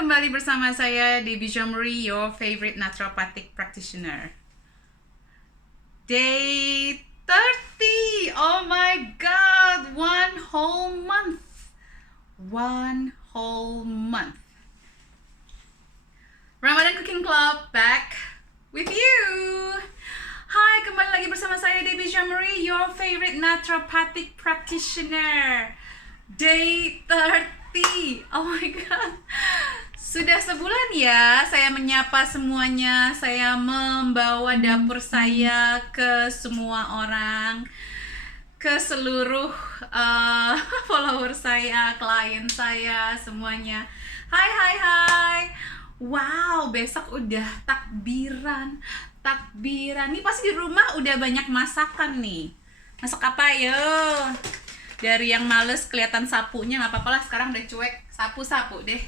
kembali bersama saya Debbie Jomri, your favorite naturopathic practitioner. Day 30! Oh my god! One whole month! One whole month. Ramadan Cooking Club back with you! Hai, kembali lagi bersama saya Debbie Jomri, your favorite naturopathic practitioner. Day 30! Oh my god! Sudah sebulan ya saya menyapa semuanya. Saya membawa dapur saya ke semua orang, ke seluruh follower saya, klien saya, semuanya. Hai hai hai. Wow, besok udah takbiran. Nih pasti di rumah udah banyak masakan nih. Masak apa yo? Dari yang males kelihatan sapunya nggak apa-apa lah, sekarang udah cuek, sapu deh.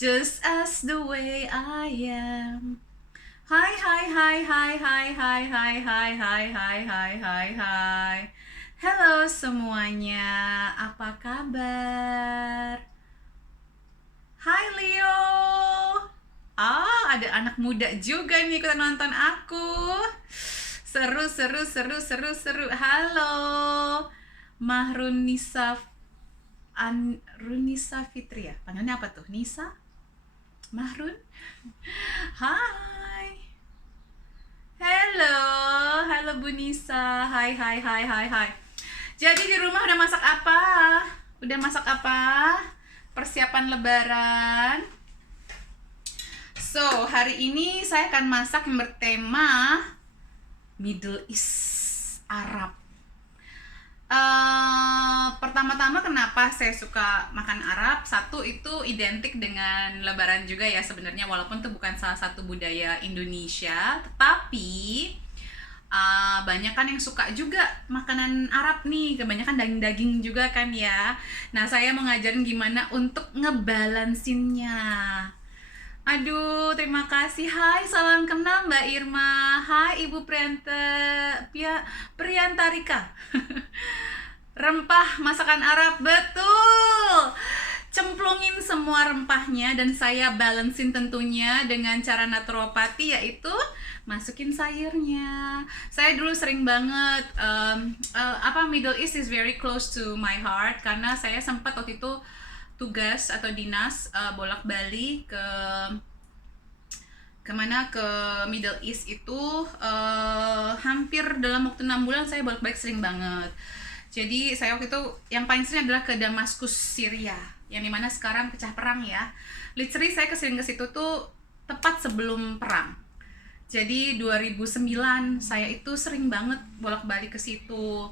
Just as the way I am. Hai hai hai hai hai hai hai hai hai hai hai hai hai. Halo semuanya, apa kabar? Hai Leo. Ada anak muda juga nih ikutan nonton aku. Seru. Halo. Runisa Fitri ya? Panggilnya apa tuh? Nisa? Mahrun? Hai. Halo Bu Nisa. Hai. Jadi di rumah udah masak apa? Persiapan lebaran. So, hari ini saya akan masak yang bertema Middle East, Arab. Pertama-tama kenapa saya suka makan Arab? Satu, itu identik dengan Lebaran juga ya sebenarnya, walaupun itu bukan salah satu budaya Indonesia, tetapi banyak kan yang suka juga makanan Arab nih, kebanyakan daging-daging juga kan ya. Nah, saya mau ngajarin gimana untuk ngebalansinnya. Aduh, terima kasih. Hai, salam kenal Mbak Irma. Hai Ibu Priyantarika. Rempah masakan Arab, betul. Cemplungin semua rempahnya dan saya balancein tentunya dengan cara naturopati, yaitu masukin sayurnya. Saya dulu sering banget Middle East is very close to my heart karena saya sempat waktu itu tugas atau dinas bolak-balik ke Middle East itu hampir dalam waktu 6 bulan saya bolak-balik sering banget. Jadi saya waktu itu yang paling sering adalah ke Damaskus, Syria, yang dimana sekarang pecah perang ya. Literally saya kesering ke situ tuh tepat sebelum perang. Jadi 2009 saya itu sering banget bolak-balik ke situ.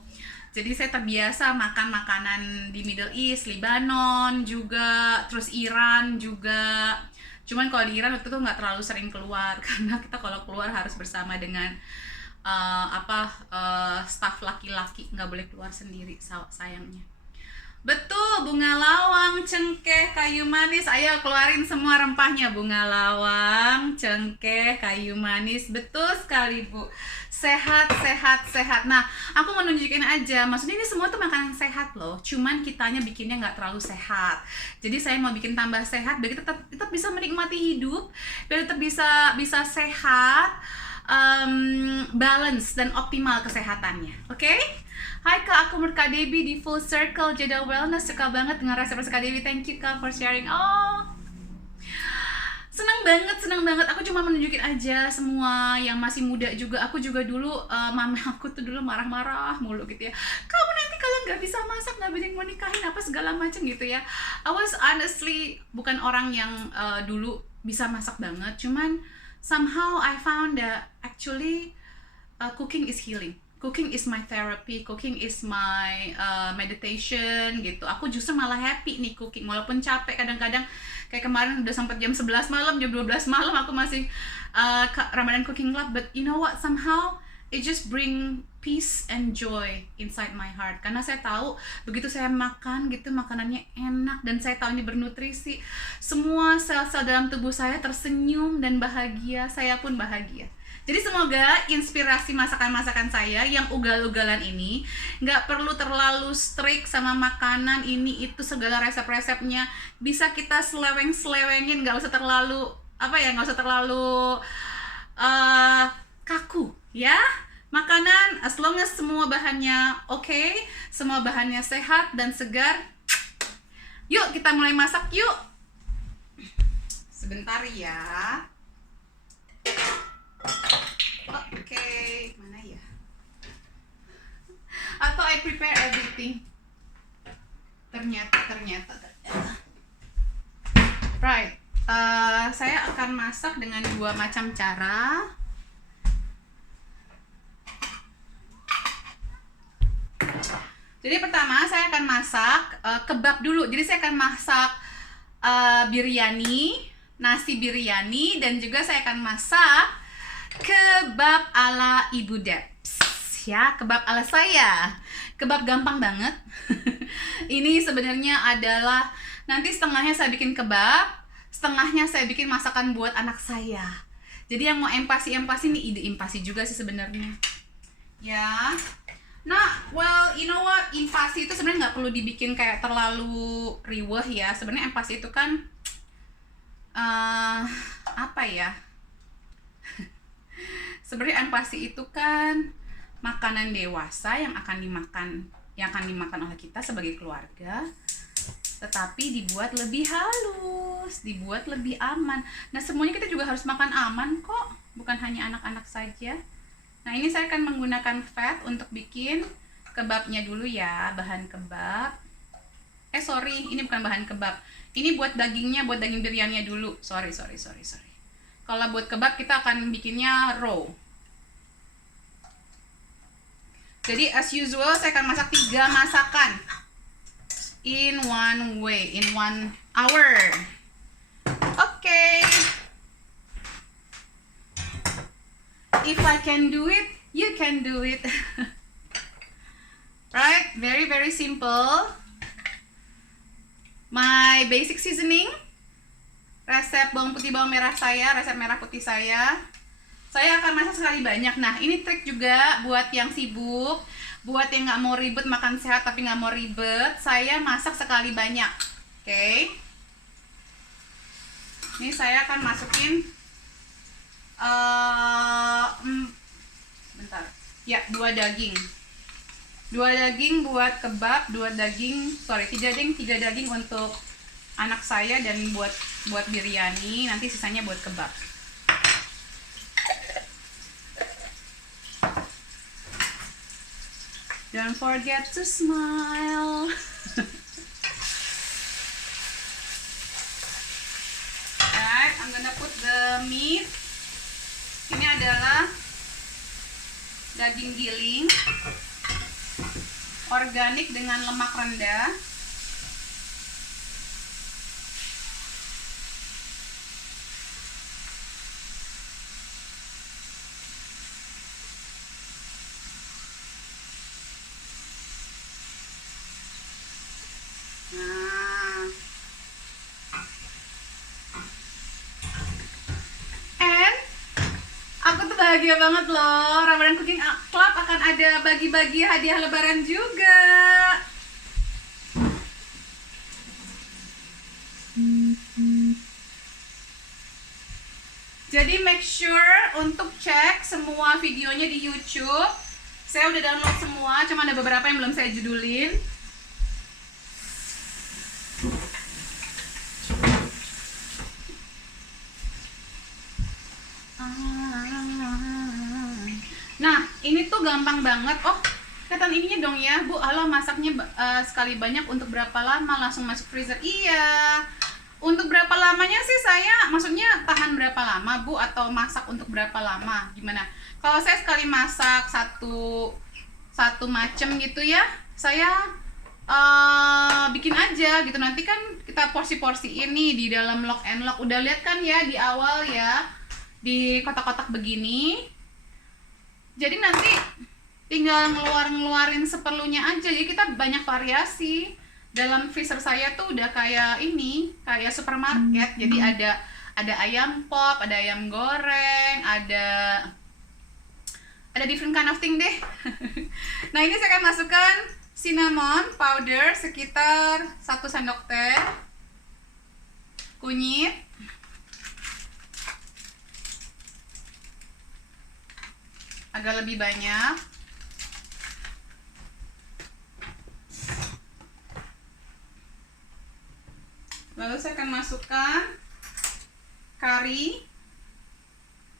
Jadi saya terbiasa makan makanan di Middle East, Lebanon juga, terus Iran juga. Cuman kalau di Iran waktu itu nggak terlalu sering keluar karena kita kalau keluar harus bersama dengan staff laki-laki, nggak boleh keluar sendiri sayangnya. Betul, bunga lawang, cengkeh, kayu manis. Ayo keluarin semua rempahnya. Bunga lawang, cengkeh, kayu manis. Betul sekali Bu. Sehat. Nah, aku mau nunjukin aja. Maksudnya ini semua tuh makanan sehat loh. Cuman kitanya bikinnya nggak terlalu sehat. Jadi saya mau bikin tambah sehat biar kita tetap bisa menikmati hidup, biar tetap bisa sehat, balance dan optimal kesehatannya. Oke? Hai Kak, aku Kak Debbie di Full Circle Jeddah Wellness. Suka banget dengan resep Kak Debbie. Thank you Kak for sharing. Senang banget. Aku cuma menunjukin aja semua yang masih muda juga. Aku juga dulu, mama aku tuh dulu marah-marah mulu gitu ya. Kamu nanti kalau nggak bisa masak, nggak bisa mau nikahin apa segala macam gitu ya. I was honestly bukan orang yang dulu bisa masak banget. Cuman somehow I found that actually cooking is healing. Cooking is my therapy, cooking is my meditation gitu. Aku justru malah happy nih cooking, walaupun capek kadang-kadang. Kayak kemarin udah sampai jam 11 malam, jam 12 malam aku masih Ramadan Cooking Club. But you know what, somehow it just bring peace and joy inside my heart. Karena saya tahu begitu saya makan gitu, makanannya enak dan saya tahu ini bernutrisi, semua sel-sel dalam tubuh saya tersenyum dan bahagia, saya pun bahagia. Jadi semoga inspirasi masakan-masakan saya yang ugal-ugalan ini nggak perlu terlalu strict sama makanan ini itu segala resep-resepnya bisa kita seleweng-selewengin, nggak usah terlalu nggak usah terlalu kaku ya. Makanan as long as semua bahannya oke, semua bahannya sehat dan segar. Yuk kita mulai masak yuk. Sebentar ya. Oke, mana ya? Atau I prepare everything. Ternyata. Right. Saya akan masak dengan 2 macam cara. Jadi pertama saya akan masak kebab dulu. Jadi saya akan masak biryani, nasi biryani, dan juga saya akan masak kebab ala Ibu Debs. Ya, kebab ala saya. Kebab gampang banget. Ini sebenarnya adalah nanti setengahnya saya bikin kebab, setengahnya saya bikin masakan buat anak saya. Jadi yang mau empasi nih ide empasi juga sih sebenarnya. Ya. Nah, well, you know what? Empasi itu sebenarnya nggak perlu dibikin kayak terlalu riweh ya. Sebenarnya empasi itu kan apa ya? Sebenarnya empasi itu kan makanan dewasa yang akan dimakan oleh kita sebagai keluarga, tetapi dibuat lebih halus, dibuat lebih aman. Nah, semuanya kita juga harus makan aman kok, bukan hanya anak-anak saja. Nah, ini saya akan menggunakan fat untuk bikin kebabnya dulu ya, bahan kebab. Sorry, ini bukan bahan kebab. Ini buat dagingnya, buat daging biryaninya dulu. Sorry. Kalau buat kebab kita akan bikinnya raw. Jadi as usual saya akan masak 3 masakan in one way, in 1 hour. Okay. If I can do it, you can do it. Right? Very, very simple. My basic seasoning, resep bawang putih bawang merah saya, resep merah putih saya akan masak sekali banyak. Nah, ini trik juga buat yang sibuk, buat yang nggak mau ribet makan sehat tapi nggak mau ribet, saya masak sekali banyak. Oke. Ini saya akan masukin bentar. Ya, 2 daging. 2 daging buat kebab, 3 daging untuk anak saya dan buat biryani, nanti sisanya buat kebab. Don't forget to smile. Alright, I'm gonna put the meat. Ini adalah daging giling organik dengan lemak rendah. Nah, and aku tuh bahagia banget loh. Ramadan Cooking Club akan ada bagi-bagi hadiah lebaran juga. Jadi make sure untuk cek semua videonya di YouTube. Saya udah download semua, cuma ada beberapa yang belum saya judulin. Nah, ini tuh gampang banget. Oh, kelihatan ininya dong ya, Bu. Halo, masaknya sekali banyak untuk berapa lama? Langsung masuk freezer. Iya. Untuk berapa lamanya sih saya? Maksudnya tahan berapa lama, Bu? Atau masak untuk berapa lama? Gimana? Kalau saya sekali masak satu macam gitu ya, saya bikin aja gitu. Nanti kan kita porsi-porsi ini di dalam lock and lock. Udah lihat kan ya di awal ya, di kotak-kotak begini. Jadi nanti tinggal ngeluarin seperlunya aja. Jadi kita banyak variasi. Dalam freezer saya tuh udah kayak ini, kayak supermarket. Jadi ada ayam pop, ada ayam goreng, ada ada different kind of thing deh. Nah, ini saya akan masukkan cinnamon powder sekitar 1 sendok teh, kunyit, agak lebih banyak, lalu saya akan masukkan kari.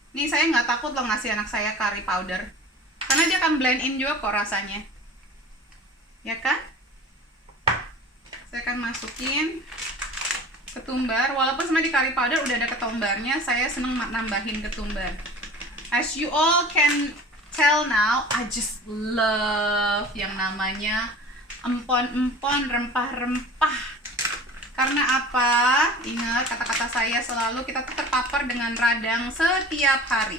Ini saya nggak takut loh ngasih anak saya curry powder, karena dia akan blend in juga kok rasanya, ya kan? Saya akan masukin ketumbar, walaupun sebenarnya di curry powder udah ada ketumbarnya, saya seneng nambahin ketumbar. As you all can tell now, I just love yang namanya empon-empon rempah-rempah. Karena apa? Ingat kata-kata saya selalu, kita tuh terpapar dengan radang setiap hari.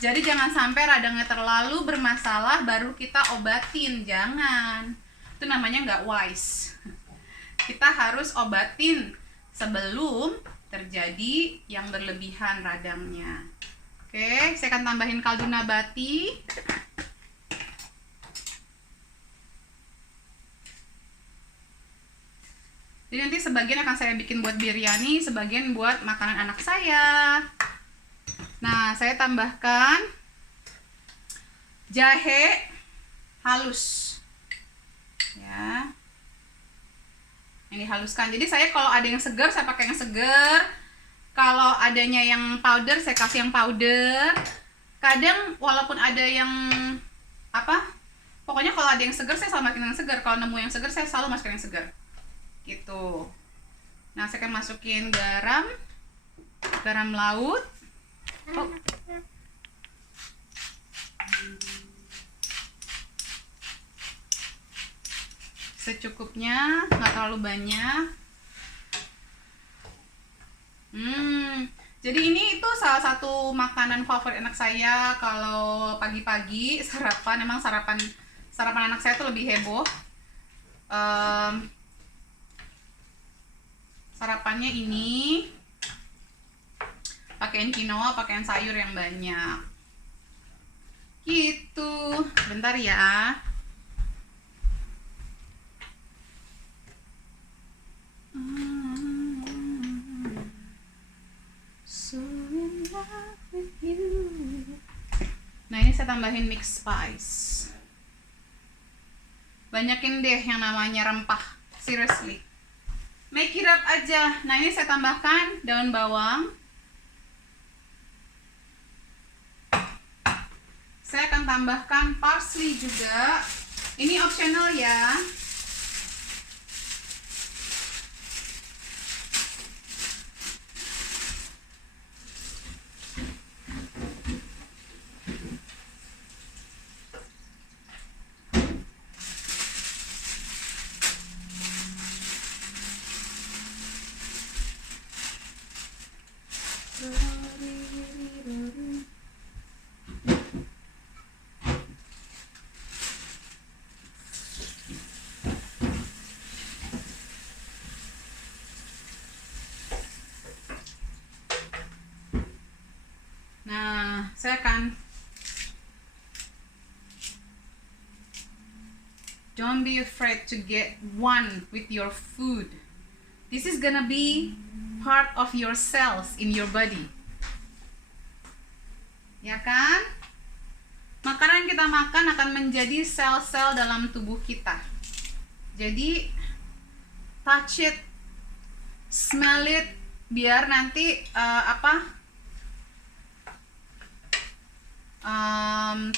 Jadi jangan sampai radangnya terlalu bermasalah baru kita obatin, jangan. Itu namanya nggak wise. Kita harus obatin sebelum terjadi yang berlebihan radangnya. Oke, saya akan tambahin kaldu nabati. Jadi nanti sebagian akan saya bikin buat biryani, sebagian buat makanan anak saya. Nah, saya tambahkan jahe halus. Ya. Ini haluskan. Jadi saya kalau ada yang segar, saya pakai yang segar. Kalau adanya yang powder, saya kasih yang powder. Kadang walaupun ada yang pokoknya kalau ada yang segar, saya selalu masukin yang segar. Kalau nemu yang segar, saya selalu masukin yang segar. Gitu. Nah, saya akan masukin garam laut. Oh. Secukupnya, nggak terlalu banyak. Jadi ini itu salah satu makanan favorit anak saya kalau pagi-pagi sarapan. Emang sarapan anak saya tuh lebih heboh. Sarapannya ini pakaiin quinoa, pakaiin sayur yang banyak. Gitu. Bentar ya. So in love with you. Nah, ini saya tambahin mix spice. Banyakin deh yang namanya rempah. Seriously. Make it up aja. Nah, ini saya tambahkan daun bawang. Saya akan tambahkan parsley juga. Ini optional ya. Nah, saya akan don't be afraid to get one with your food. This is gonna be part of your cells in your body. Ya kan? Makanan yang kita makan akan menjadi sel-sel dalam tubuh kita. Jadi touch it, smell it, biar nanti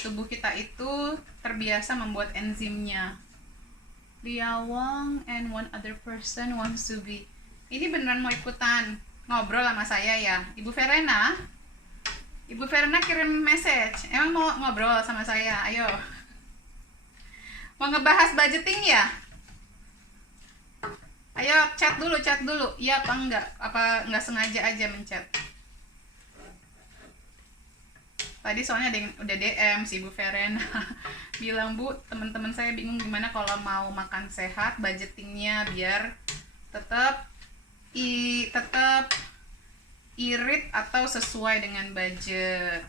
tubuh kita itu terbiasa membuat enzimnya. Lia Wong and one other person wants to be. Ini beneran mau ikutan ngobrol sama saya ya, Ibu Verena. Ibu Verena kirim message. Emang mau ngobrol sama saya? Ayo. Mau ngebahas budgeting ya? Ayo chat dulu. Iya apa enggak? Apa enggak sengaja aja menchat? Tadi soalnya ada yang udah DM si Ibu Verena bilang, Bu, teman-teman saya bingung gimana kalau mau makan sehat, budgetingnya biar tetap irit atau sesuai dengan budget.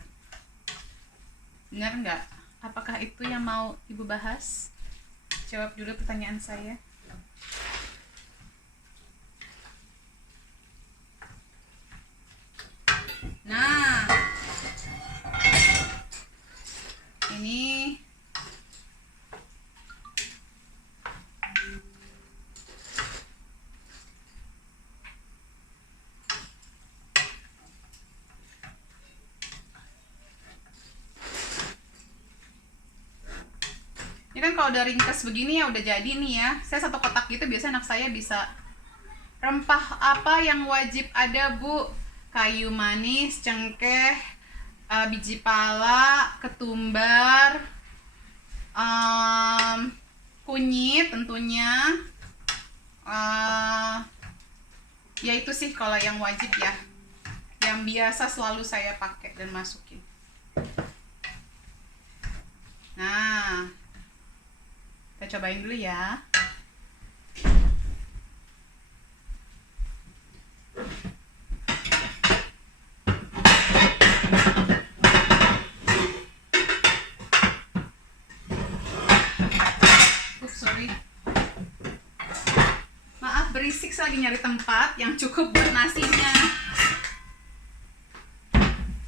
Bener nggak? Apakah itu yang mau Ibu bahas? Jawab dulu pertanyaan saya. Nah, ini kan kalau udah ringkas begini ya udah jadi nih ya. Saya satu kotak gitu biasanya anak saya bisa. Rempah apa yang wajib ada, Bu? Kayu manis, cengkeh, biji pala, ketumbar, kunyit tentunya. Ya itu sih kalau yang wajib ya. Yang biasa selalu saya pakai dan masukin. Nah, kita cobain dulu ya. Sorry. Maaf berisik, saya lagi nyari tempat yang cukup buat nasinya.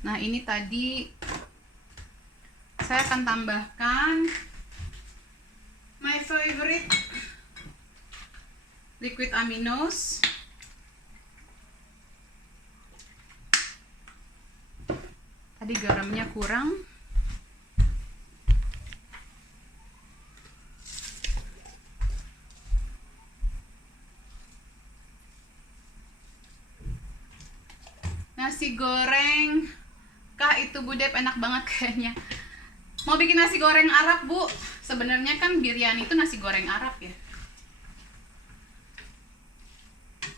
Nah, ini tadi saya akan tambahkan my favorite liquid aminos. Tadi garamnya kurang. Nasi goreng kah itu Bu Dep? Enak banget kayaknya. Mau bikin nasi goreng Arab, Bu? Sebenarnya kan biryani itu nasi goreng Arab ya.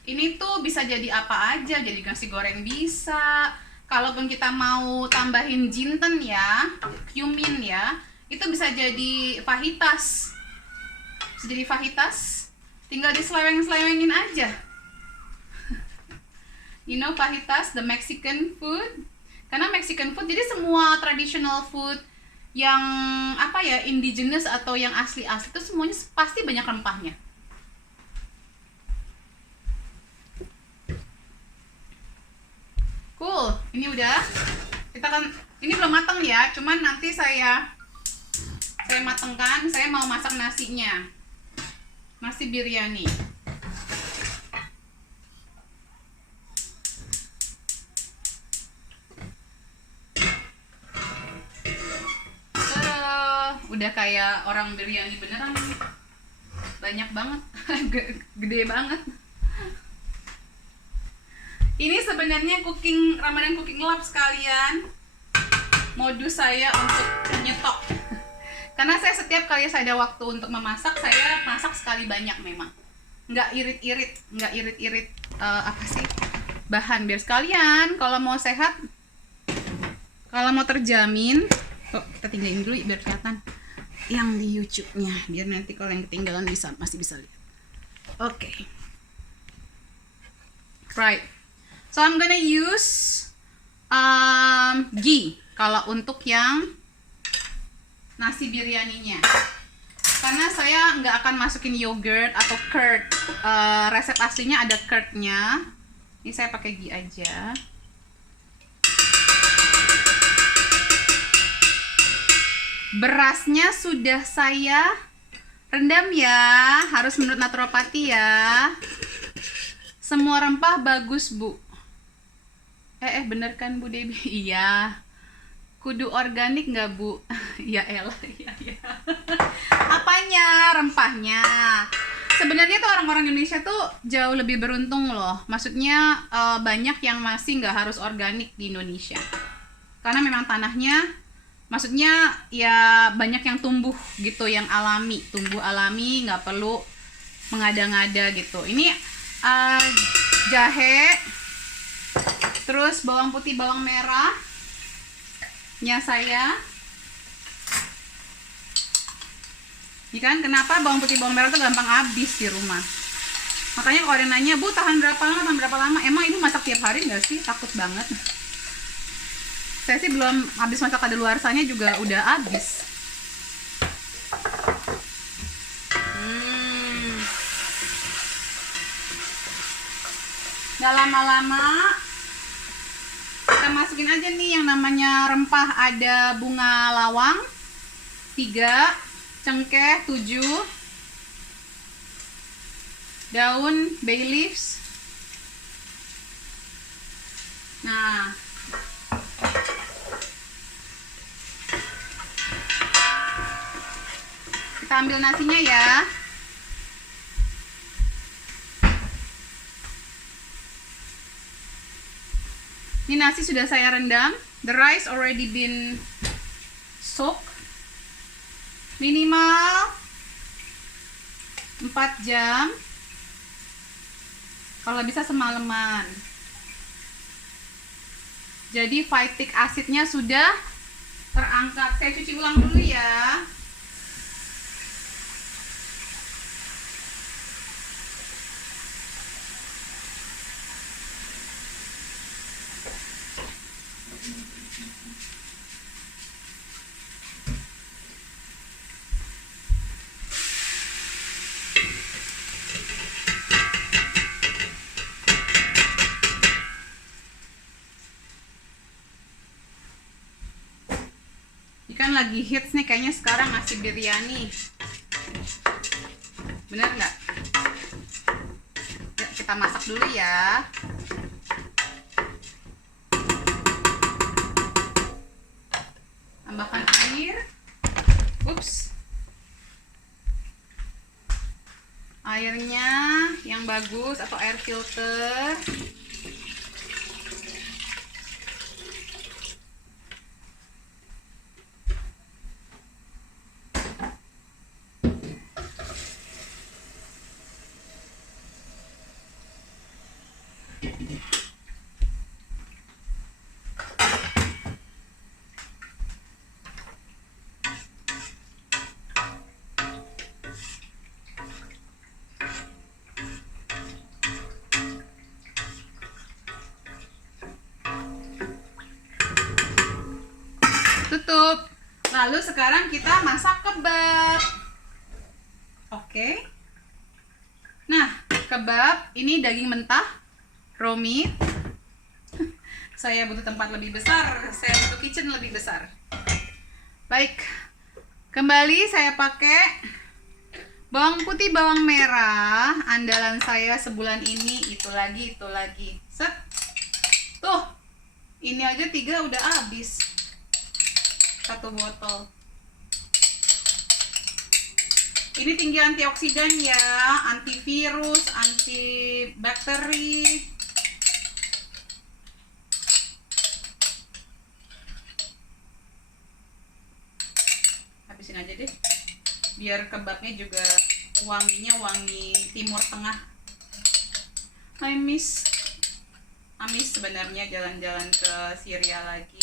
Ini tuh bisa jadi apa aja, jadi nasi goreng bisa. Kalaupun kita mau tambahin jinten ya, cumin ya, itu bisa jadi fajitas. Bisa jadi fajitas, tinggal diseleweng-selewengin aja. You know fajitas, the Mexican food. Karena Mexican food, jadi semua traditional food yang apa ya, indigenous atau yang asli-asli itu semuanya pasti banyak rempahnya. Cool, ini udah. Kita kan ini belum matang ya, cuman nanti saya matangkan. Saya mau masak nasinya. Nasi biryani. Udah kayak orang biryani beneran, banyak banget. Gede banget. Ini sebenarnya Ramadan Cooking Lab sekalian modus saya untuk nyetok. Karena saya setiap kali saya ada waktu untuk memasak, saya masak sekali banyak memang. Nggak irit-irit apa sih, bahan, biar sekalian kalau mau sehat, kalau mau terjamin. Kita tinggalin dulu biar kelihatan yang di YouTube-nya, biar nanti kalau yang ketinggalan masih bisa lihat. Oke. Right. So I'm gonna use ghee kalau untuk yang nasi biryaninya. Karena saya nggak akan masukin yogurt atau curd. Resep aslinya ada curd-nya. Ini saya pakai ghee aja. Berasnya sudah saya rendam ya, harus menurut naturopati ya. Semua rempah bagus, Bu. Bener kan Bu Debbie? Iya. Kudu organik nggak, Bu? Ya elah, ya. Apanya? Rempahnya. Sebenarnya tuh orang-orang Indonesia tuh jauh lebih beruntung loh. Maksudnya banyak yang masih nggak harus organik di Indonesia. Karena memang tanahnya, maksudnya ya banyak yang tumbuh gitu, yang alami, tumbuh alami, nggak perlu mengada-ngada gitu. Ini jahe, terus bawang putih, bawang merahnya saya. Ini kan kenapa bawang putih, bawang merah tuh gampang habis di rumah. Makanya kalau ada nanya, Bu tahan berapa lama? Emang Ibu masak tiap hari nggak sih? Takut banget. Saya sih belum habis masak kadaluarsanya juga udah habis. Nggak lama-lama, kita masukin aja nih yang namanya rempah. Ada bunga lawang 3, cengkeh 7, daun bay leaves. Nah, kita ambil nasinya ya. Ini nasi sudah saya rendam. The rice already been soaked. Minimal 4 jam. Kalau bisa semalaman. Jadi phytic acidnya sudah terangkat. Saya cuci ulang dulu ya. Kan lagi hits nih kayaknya sekarang nasi biryani. Bener nggak? Ya, kita masak dulu ya. Tambahkan air. Ups. Airnya yang bagus atau air filter. Tutup. Lalu sekarang kita masak kebab. Oke. Nah, kebab ini daging mentah, raw meat. Saya butuh tempat lebih besar, saya butuh kitchen lebih besar. Baik. Kembali saya pakai bawang putih, bawang merah, andalan saya sebulan ini. Itu lagi. Set. Tuh. Ini aja 3 udah habis. 1 botol. Ini tinggi antioksidan ya, antivirus, antibakteri. Habisin aja deh, biar kebabnya juga wanginya wangi Timur Tengah. I miss sebenarnya jalan-jalan ke Syria lagi.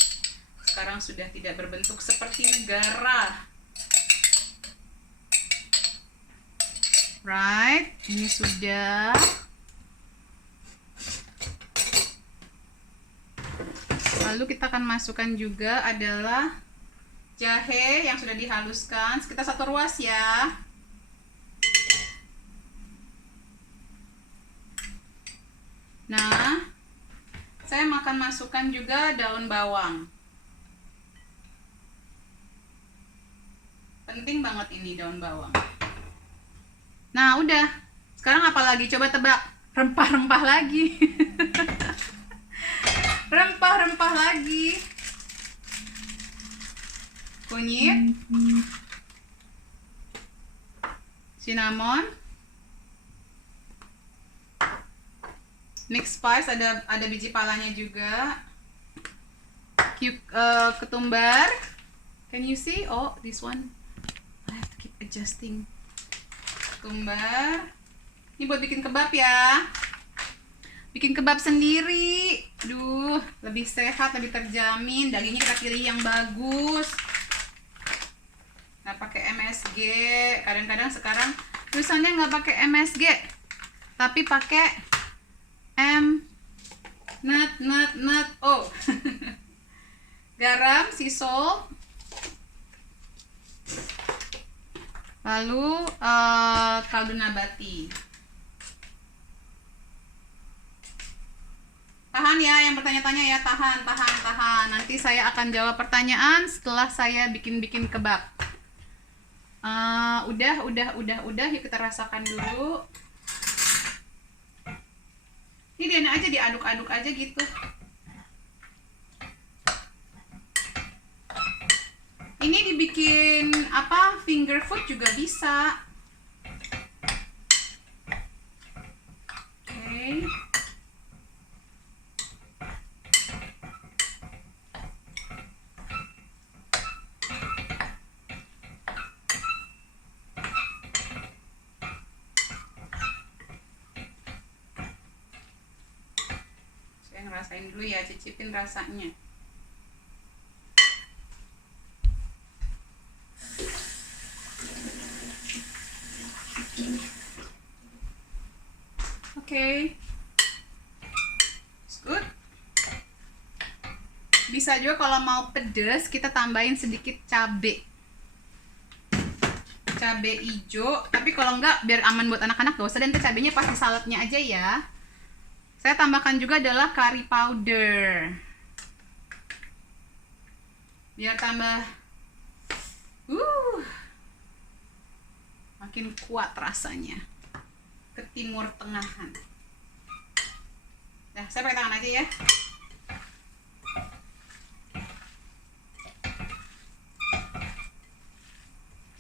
Sekarang sudah tidak berbentuk seperti negara. Right, ini sudah. Lalu kita akan masukkan juga adalah jahe yang sudah dihaluskan sekitar 1 ruas ya. Nah, saya akan masukkan juga daun bawang. Penting banget ini daun bawang. Nah, udah. Sekarang apa lagi? Coba tebak. Rempah-rempah lagi. Rempah-rempah lagi. Kunyit. Cinnamon. Mixed spice, ada biji palanya juga. Ketumbar. Can you see? Oh, this one. I have to keep adjusting. Ketumbar. Ini buat bikin kebab ya. Bikin kebab sendiri. Duh, lebih sehat, lebih terjamin. Dagingnya kita pilih yang bagus. Nggak pakai MSG. Kadang-kadang sekarang tulisannya nggak pakai MSG, tapi pakai Oh. Garam, sea salt. Lalu kaldu nabati. Tahan ya yang bertanya-tanya ya, tahan. Nanti saya akan jawab pertanyaan setelah saya bikin kebab. Udah. Yuk kita rasakan dulu. Ini dia aja diaduk-aduk aja gitu. Ini dibikin finger food juga bisa. Oke. Saya ngerasain dulu ya, cicipin rasanya. Oke. It's good. Bisa juga kalau mau pedas kita tambahin sedikit cabe hijau, tapi kalau enggak biar aman buat anak-anak gak usah, dan cabenya pas di saladnya aja ya. Saya tambahkan juga adalah curry powder biar tambah makin kuat rasanya ke Timur Tengahan. Nah, saya pakai tangan aja ya.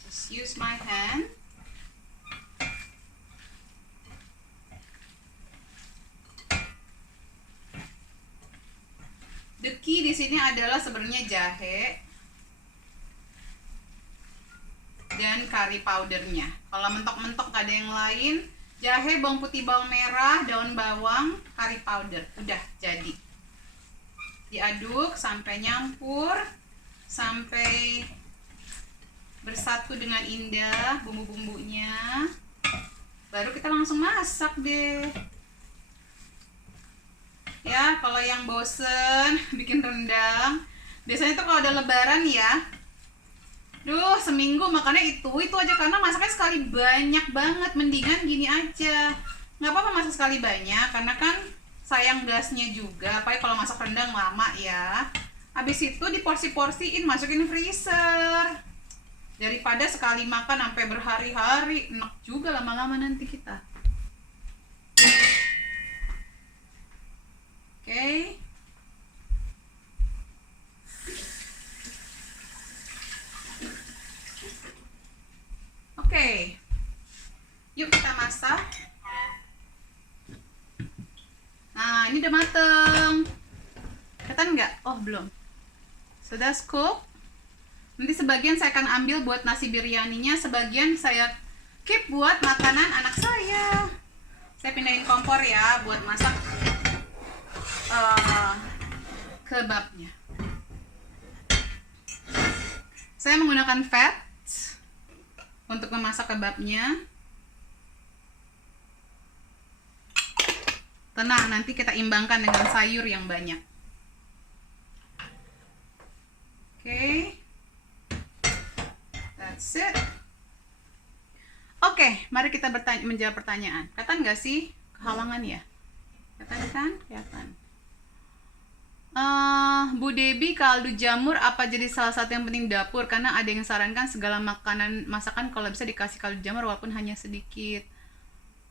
Just use my hand. The key di sini adalah sebenarnya jahe dan curry powdernya. Kalau mentok-mentok gak ada yang lain, jahe, bawang putih, bawang merah, daun bawang, curry powder, udah jadi. Diaduk sampai nyampur, sampai bersatu dengan indah bumbu-bumbunya. Baru kita langsung masak deh. Ya, kalau yang bosen bikin rendang, biasanya tuh kalau ada lebaran ya, seminggu makannya itu aja, karena masaknya sekali banyak banget. Mendingan gini aja, nggak apa-apa masak sekali banyak, karena kan sayang gasnya juga, apalagi kalau masak rendang lama ya. Habis itu diporsi-porsiin, masukin freezer, daripada sekali makan sampai berhari-hari, enak juga lama-lama nanti kita. Oke. Oke. Yuk kita masak. Nah, ini udah mateng. Kelihatan nggak? Oh, belum. Sudah cook. Nanti sebagian saya akan ambil buat nasi biryaninya, sebagian saya keep buat makanan anak saya. Saya pindahin kompor ya buat masak kebabnya. Saya menggunakan fat untuk memasak kebabnya. Tenang, nanti kita imbangkan dengan sayur yang banyak. Oke. That's it. Oke, mari kita menjawab pertanyaan. Kelihatan nggak sih kehalangan ya? Kelihatan kan? Kelihatan. Bu Debbie, kaldu jamur apa jadi salah satu yang penting dapur? Karena ada yang sarankan segala masakan kalau bisa dikasih kaldu jamur walaupun hanya sedikit.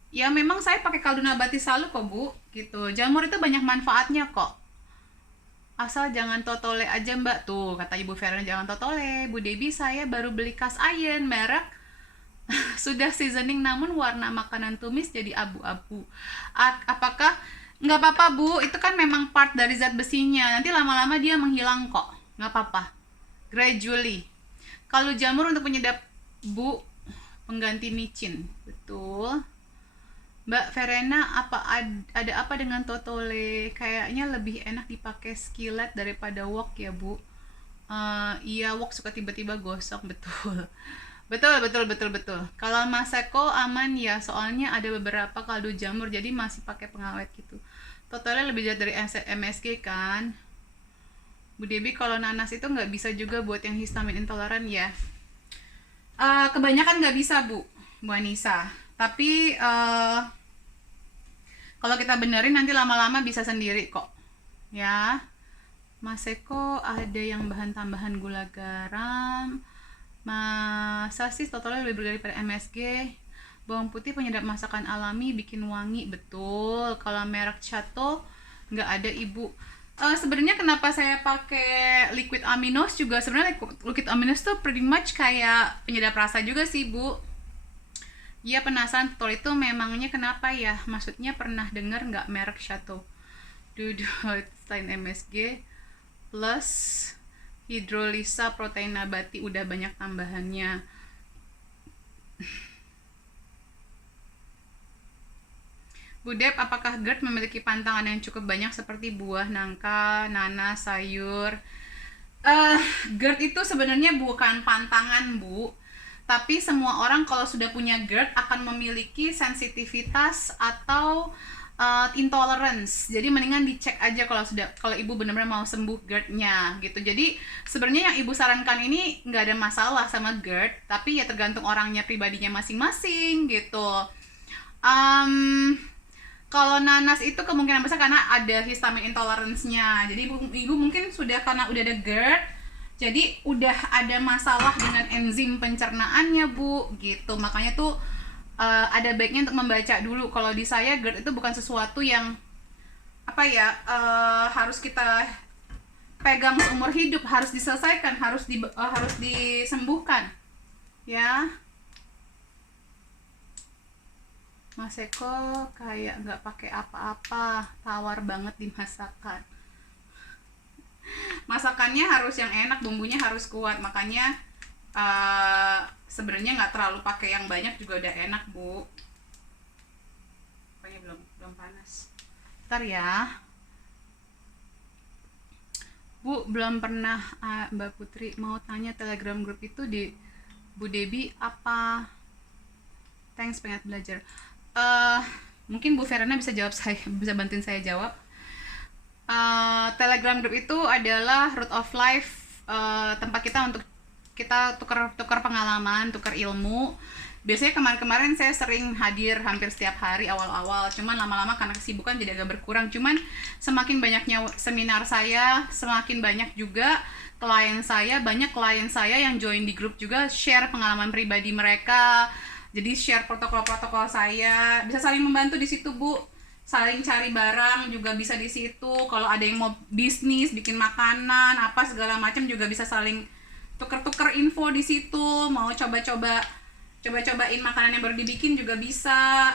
Ya memang saya pakai kaldu nabati selalu kok Bu, gitu. Jamur itu banyak manfaatnya kok. Asal jangan totole aja Mbak. Tuh kata Ibu Verena jangan totole. Bu Debbie, saya baru beli cast iron merek sudah seasoning namun warna makanan tumis jadi abu-abu. Apakah nggak apa-apa Bu, itu kan memang part dari zat besinya, nanti lama-lama dia menghilang kok, nggak apa-apa, gradually. Kalau jamur untuk penyedap Bu, pengganti micin, betul. Mbak Verena, ada apa dengan totole? Kayaknya lebih enak dipakai skillet daripada wok ya Bu. Iya, wok suka tiba-tiba gosok, betul. Betul. Kalau Maseko aman ya, soalnya ada beberapa kaldu jamur jadi masih pakai pengawet gitu. Totalnya lebih jahat dari MSG kan. Bu Debbie, kalau nanas itu nggak bisa juga buat yang histamin intoleran ya? Kebanyakan nggak bisa Bu Anissa. Tapi kalau kita benerin nanti lama-lama bisa sendiri kok. ya. Maseko ada yang bahan tambahan gula garam. Masa sih totalnya lebih daripada MSG. Bawang putih penyedap masakan alami bikin wangi, betul. Kalau merek Chateau nggak ada ibu. Sebenarnya kenapa saya pakai liquid aminos juga, sebenarnya liquid aminos tuh pretty much kayak penyedap rasa juga sih bu. Iya penasaran betul itu memangnya kenapa ya? Maksudnya pernah dengar nggak merek Chateau? Duduk selain MSG plus hidrolisa protein nabati udah banyak tambahannya. Bu Dep, apakah GERD memiliki pantangan yang cukup banyak seperti buah, nangka, nanas, sayur? GERD itu sebenarnya bukan pantangan, Bu. Tapi semua orang kalau sudah punya GERD akan memiliki sensitivitas atau intolerance. Jadi mendingan dicek aja kalau ibu benar-benar mau sembuh GERD-nya gitu. Jadi sebenarnya yang ibu sarankan ini nggak ada masalah sama GERD, tapi ya tergantung orangnya pribadinya masing-masing gitu. Kalau nanas itu kemungkinan besar karena ada histamin intolerance-nya. Jadi ibu mungkin sudah karena udah ada GERD, jadi udah ada masalah dengan enzim pencernaannya bu, gitu. Makanya tuh ada baiknya untuk membaca dulu. Kalau di saya GERD itu bukan sesuatu yang harus kita pegang seumur hidup, harus diselesaikan, harus disembuhkan, ya. Mas Eko kayak nggak pakai apa-apa, tawar banget di masakan. Masakannya harus yang enak, bumbunya harus kuat, makanya sebenarnya nggak terlalu pakai yang banyak juga udah enak bu. Pokoknya belum panas. Ntar ya. Bu, belum pernah Mbak Putri mau tanya Telegram group itu di Bu Debi apa? Thanks, pengen belajar. Mungkin Bu Verena bisa bantuin saya jawab. Telegram group itu adalah Root of Life, tempat kita untuk kita tukar pengalaman, tukar ilmu. Biasanya kemarin-kemarin saya sering hadir hampir setiap hari awal-awal, cuman lama-lama karena kesibukan jadi agak berkurang. Cuman semakin banyaknya seminar saya, semakin banyak juga banyak klien saya yang join di grup juga, share pengalaman pribadi mereka. Jadi share protokol-protokol saya, bisa saling membantu di situ bu, saling cari barang juga bisa di situ. Kalau ada yang mau bisnis, bikin makanan, apa segala macam juga bisa saling tuker-tuker info di situ. Mau cobain makanan yang baru dibikin juga bisa.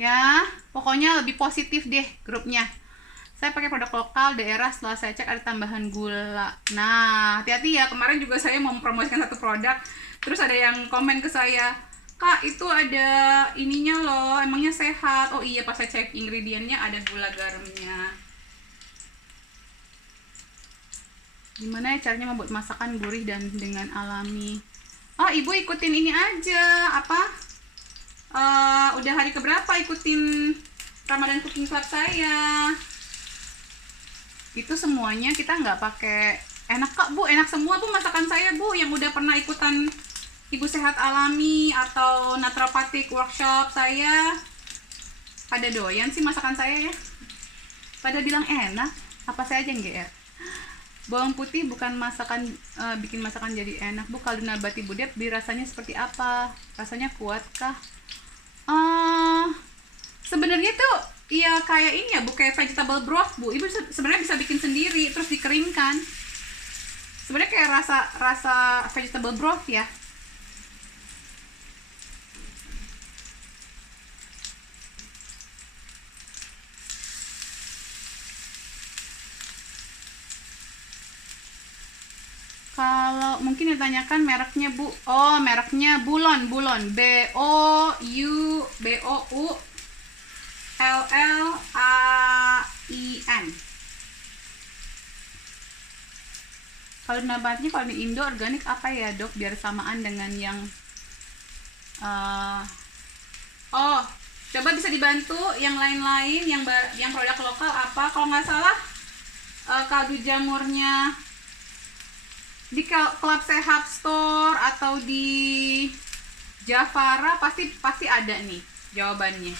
Ya, pokoknya lebih positif deh grupnya. Saya pakai produk lokal daerah, setelah saya cek ada tambahan gula. Nah, hati-hati ya, kemarin juga saya mau mempromosikan satu produk. Terus ada yang komen ke saya, Kak itu ada ininya loh, emangnya sehat? Oh iya, pas saya cek ingredientnya ada gula garamnya. Gimana ya caranya membuat masakan gurih dan dengan alami? Oh ibu ikutin ini aja, udah hari keberapa ikutin Ramadan Cooking Club saya. Itu semuanya kita nggak pakai, enak kok bu, enak semua bu masakan saya bu, yang udah pernah ikutan Ibu Sehat Alami atau Naturopathic Workshop saya. Pada doyan sih masakan saya ya, pada bilang enak, apa saya aja yang GR. Bawang putih bukan bikin masakan jadi enak bu. Kaldu nabati Bu Dep dirasanya seperti apa? Rasanya kuat kah? Sebenarnya tuh iya kayak ini ya bu, kayak vegetable broth bu. Ibu sebenarnya bisa bikin sendiri terus dikeringkan. Sebenarnya kayak rasa vegetable broth ya. Kalau mungkin ditanyakan mereknya bu, oh mereknya Bulon, B-O-U-L-L-A-I-N. Kalau nabatnya kalau di Indo organik apa ya dok, biar samaan dengan yang coba bisa dibantu yang lain-lain, yang produk lokal apa? Kalau nggak salah kaldu jamurnya di Club Sehat Store atau di Javara pasti ada nih jawabannya.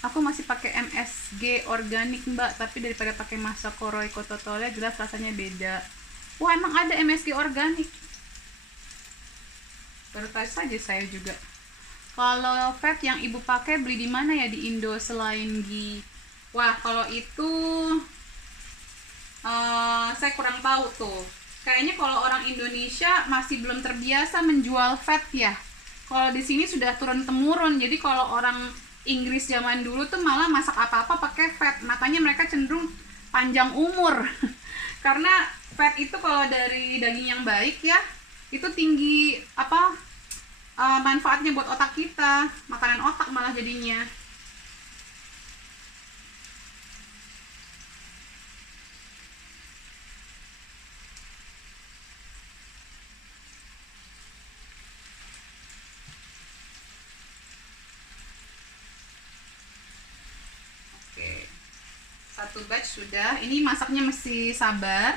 Aku masih pakai MSG organik mbak, tapi daripada pakai Masako Royco Totole jelas rasanya beda. Wah emang ada MSG organik? Baru tahu saja saya juga. Kalau fat yang ibu pakai beli di mana ya di Indo selain di? Wah kalau itu saya kurang tahu tuh. Kayaknya kalau orang Indonesia masih belum terbiasa menjual fat ya. Kalau di sini sudah turun temurun. Jadi kalau orang Inggris zaman dulu tuh malah masak apa-apa pakai fat, makanya mereka cenderung panjang umur. Karena fat itu kalau dari daging yang baik ya, itu tinggi manfaatnya buat otak kita, makanan otak malah jadinya. Satu batch sudah. Ini masaknya mesti sabar.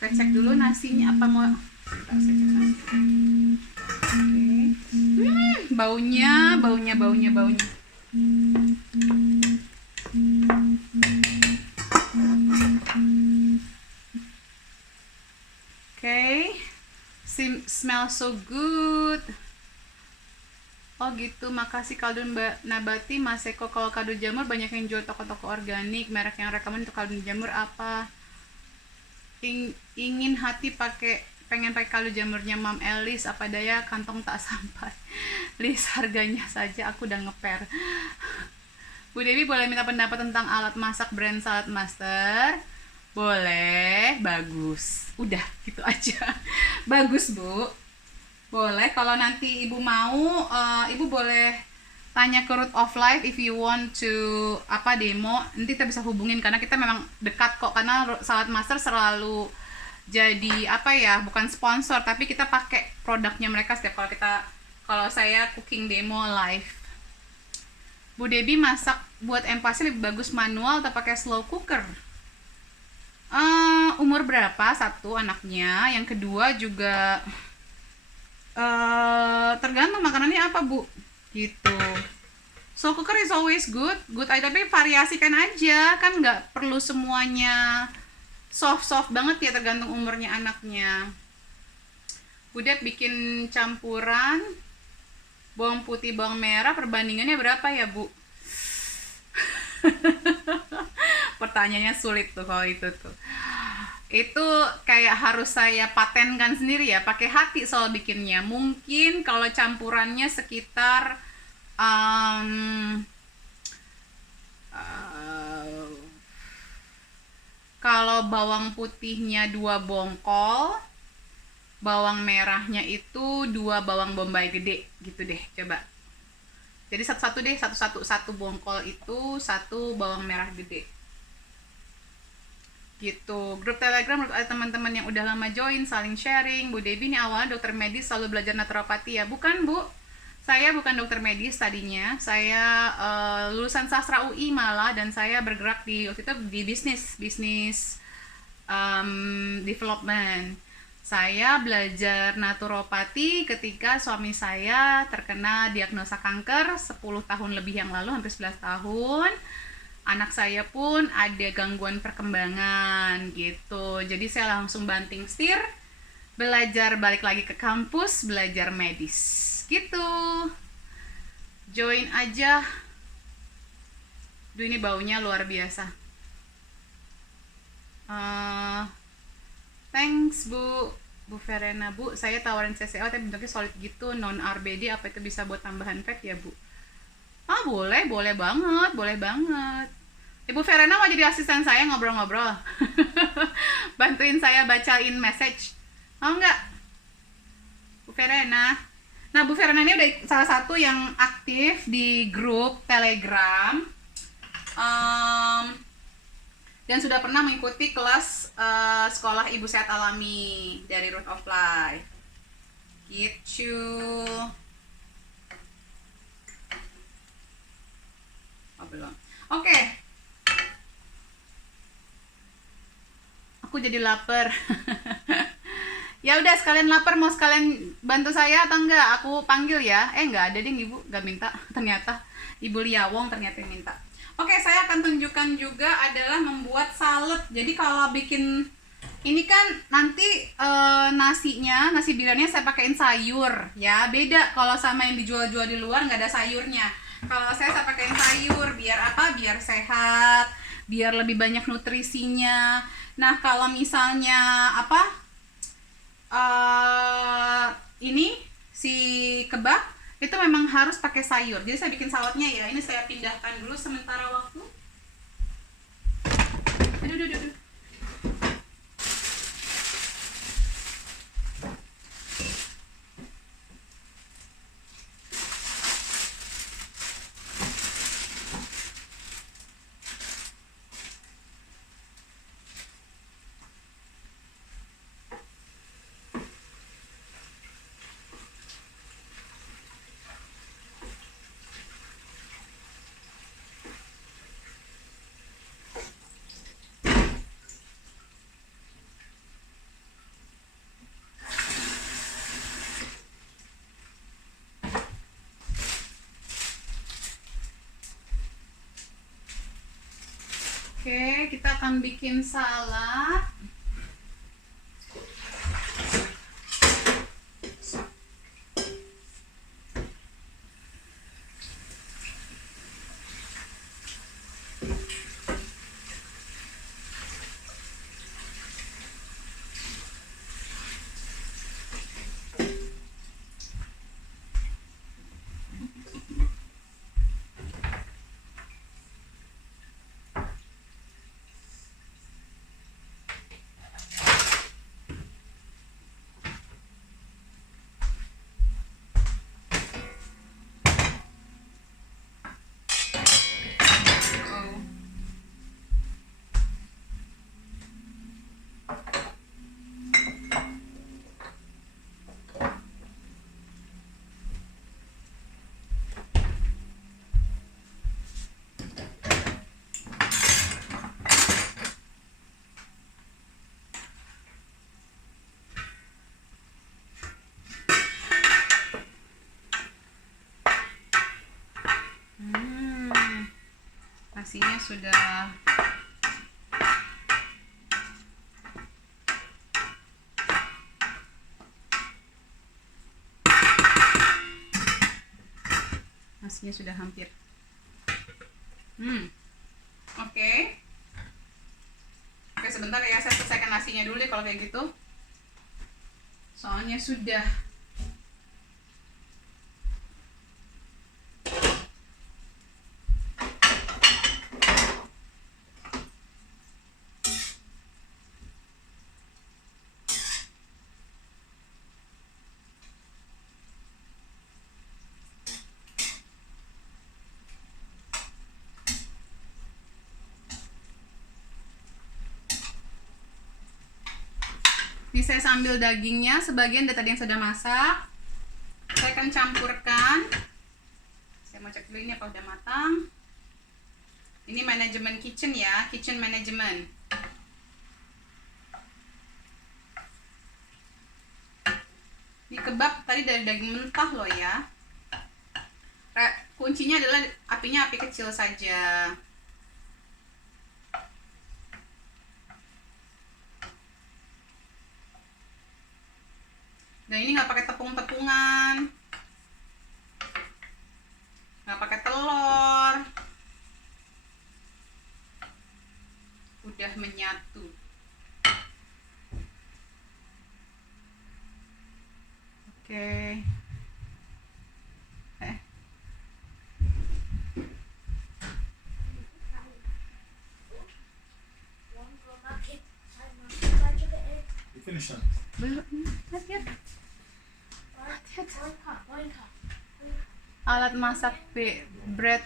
Kita cek dulu nasinya apa mau. Saya cek nasi. Baunya. Smell so good. Oh gitu, makasih kaldu Mbak Nabati, Mas Eko. Kalau kaldu jamur banyak yang jual toko-toko organik. Merek yang rekomend untuk kaldu jamur apa? Ingin hati pengen pakai kaldu jamurnya Mam Elis, apa daya kantong tak sampai. List harganya saja aku udah ngeper. Bu Dewi boleh minta pendapat tentang alat masak brand Salad Master? Boleh, bagus. Udah gitu aja. Bagus Bu. Boleh, kalau nanti ibu mau, ibu boleh tanya ke Root of Life if you want to demo. Nanti kita bisa hubungin karena kita memang dekat kok, karena Salad Master selalu jadi bukan sponsor, tapi kita pakai produknya mereka setiap kalau saya cooking demo live. Bu Debbie masak buat empasi lebih bagus manual atau pakai slow cooker? Umur berapa satu anaknya, yang kedua juga tergantung makanannya apa Bu, gitu. Slow cooker is always good tapi variasikan aja, kan nggak perlu semuanya soft banget ya, tergantung umurnya anaknya. Udah bikin campuran bawang putih bawang merah, perbandingannya berapa ya Bu? Pertanyaannya sulit tuh kalau itu tuh. Itu kayak harus saya patenkan sendiri ya, pakai hati soal bikinnya. Mungkin kalau campurannya sekitar kalau bawang putihnya 2 bongkol, bawang merahnya itu 2 bawang bombay gede gitu deh, coba. Jadi satu-satu deh, satu bongkol itu 1 bawang merah gede. Gitu. Grup Telegram ada teman-teman yang udah lama join, saling sharing. Bu Debbie ini awalnya dokter medis, selalu belajar naturopati ya? Bukan Bu, saya bukan dokter medis tadinya. Saya lulusan sastra UI malah, dan saya bergerak di waktu itu di bisnis development. Saya belajar naturopati ketika suami saya terkena diagnosa kanker 10 tahun lebih yang lalu, hampir 11 tahun. Anak saya pun ada gangguan perkembangan gitu. Jadi saya langsung banting setir, belajar balik lagi ke kampus, belajar medis gitu. Join aja. Duh, ini baunya luar biasa. Thanks Bu Verena. Bu, saya tawarin CCO tapi bentuknya solid gitu, non RBD, apa itu bisa buat tambahan fat ya Bu? Boleh banget. Ibu Verena mau jadi asisten saya ngobrol-ngobrol. Bantuin saya bacain message. Mau nggak? Bu Verena. Nah, Bu Verena ini udah salah satu yang aktif di grup Telegram. Dan sudah pernah mengikuti kelas sekolah Ibu Sehat Alami dari Root of Life. Gitu. Oh, belum. Oke. Aku jadi lapar. Ya udah, sekalian lapar, mau sekalian bantu saya atau enggak? Aku panggil ya. Enggak ada deh, Ibu enggak minta. Ternyata Ibu Liawong ternyata yang minta. Oke, saya akan tunjukkan juga adalah membuat salad. Jadi kalau bikin ini kan nanti nasinya, nasi biryaninya saya pakein sayur ya. Beda kalau sama yang dijual-jual di luar nggak ada sayurnya. Kalau saya pakein sayur biar apa? Biar sehat, biar lebih banyak nutrisinya. Nah, kalau misalnya apa? Ini si kebab itu memang harus pakai sayur. Jadi saya bikin saladnya ya. Ini saya pindahkan dulu sementara waktu. Aduh. Oke, kita akan bikin salad. Nasinya sudah hampir. Oke, sebentar ya, saya selesaikan nasinya dulu deh kalau kayak gitu. Soalnya sudah ini saya sambil dagingnya, sebagian dari tadi yang sudah masak saya akan campurkan. Saya mau cek dulu ini apa udah matang. Ini manajemen kitchen ya, kitchen management. Ini kebab tadi dari daging mentah loh ya. Kuncinya adalah apinya api kecil saja. Dan ini nggak pakai tepung-tepungan, nggak pakai telur, udah menyatu. Oke. Finish that. Belum, lihat. Alat masak Bread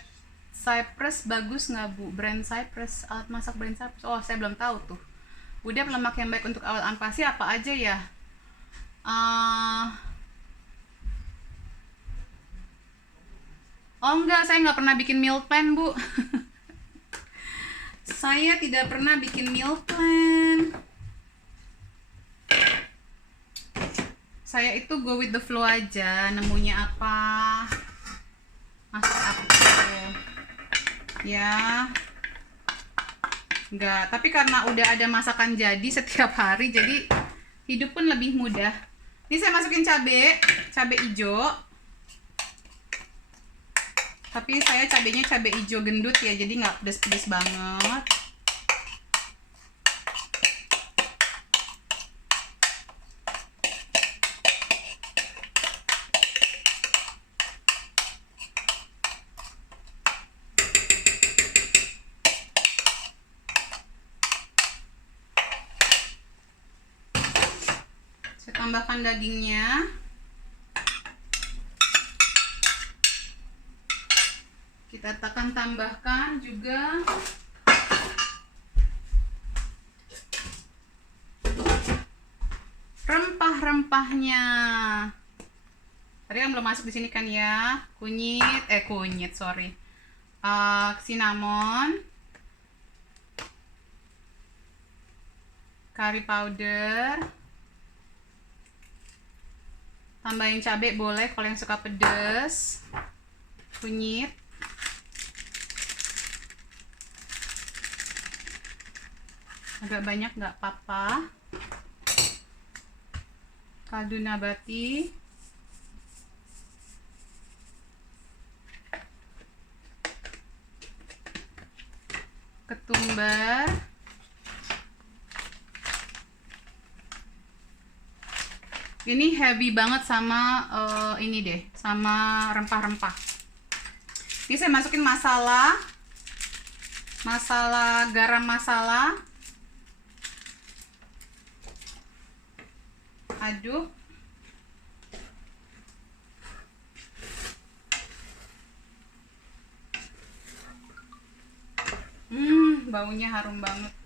Cypress bagus nggak Bu? Brand Cypress, alat masak brand Cypress. Oh, saya belum tahu tuh. Udah, pelemak yang baik untuk awal ampasi apa aja ya? Oh enggak, saya nggak pernah bikin meal plan, Bu. Saya tidak pernah bikin meal plan. Saya itu go with the flow aja, nemunya apa, masak apa. Ya. Enggak, tapi karena udah ada masakan jadi setiap hari, jadi hidup pun lebih mudah. Ini saya masukin cabai hijau. Tapi saya cabenya cabai hijau gendut ya, jadi nggak pedes-pedes banget. Saya tambahkan dagingnya. Kita akan tambahkan juga rempah-rempahnya. Tadi kan belum masuk di sini kan ya. Kunyit, sorry. Cinnamon, curry powder. Tambahin cabai boleh kalau yang suka pedas. Kunyit. Agak banyak nggak apa-apa. Kaldu nabati. Ketumbar. Ini heavy banget sama ini deh, sama rempah-rempah. Ini saya masukin garam masala. Aduk. Baunya harum banget.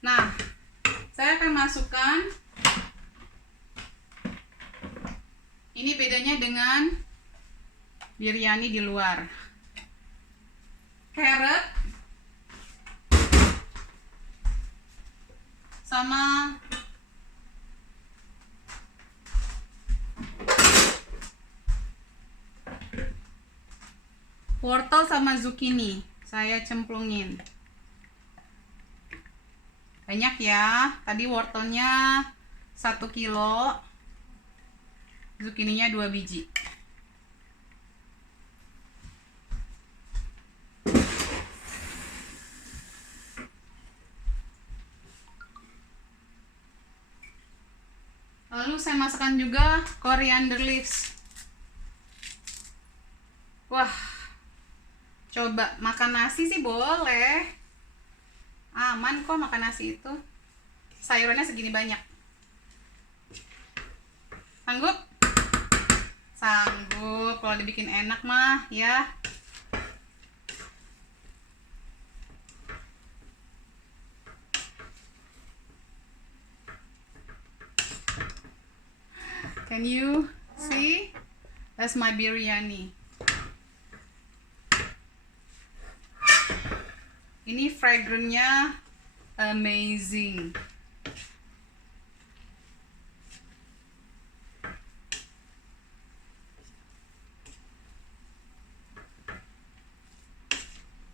Nah, saya akan masukkan, ini bedanya dengan biryani di luar. Carrot sama wortel sama zucchini saya cemplungin. Banyak ya, tadi wortelnya 1 kilo, zucchininya 2 biji. Lalu saya masukkan juga coriander leaves. Wah, coba makan nasi sih boleh, aman kok makan nasi itu. Sayurannya segini banyak. Sanggup? Sanggup, kalau dibikin enak mah ya. Can you see? That's my biryani. Ini fragrance-nya amazing.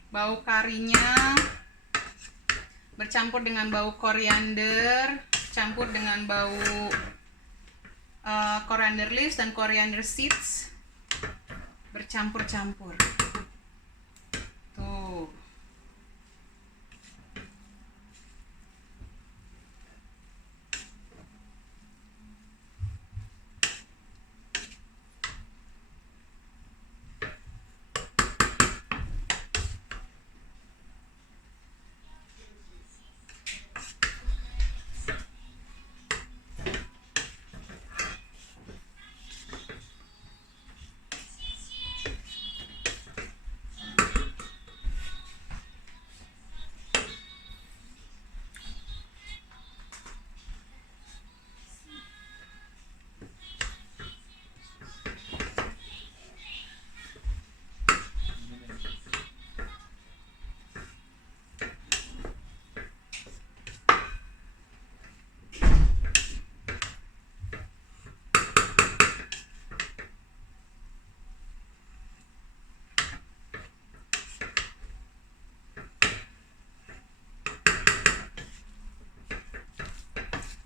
Bau karinya bercampur dengan bau koriander, campur dengan bau coriander leaves dan coriander seeds, bercampur-campur. Tuh.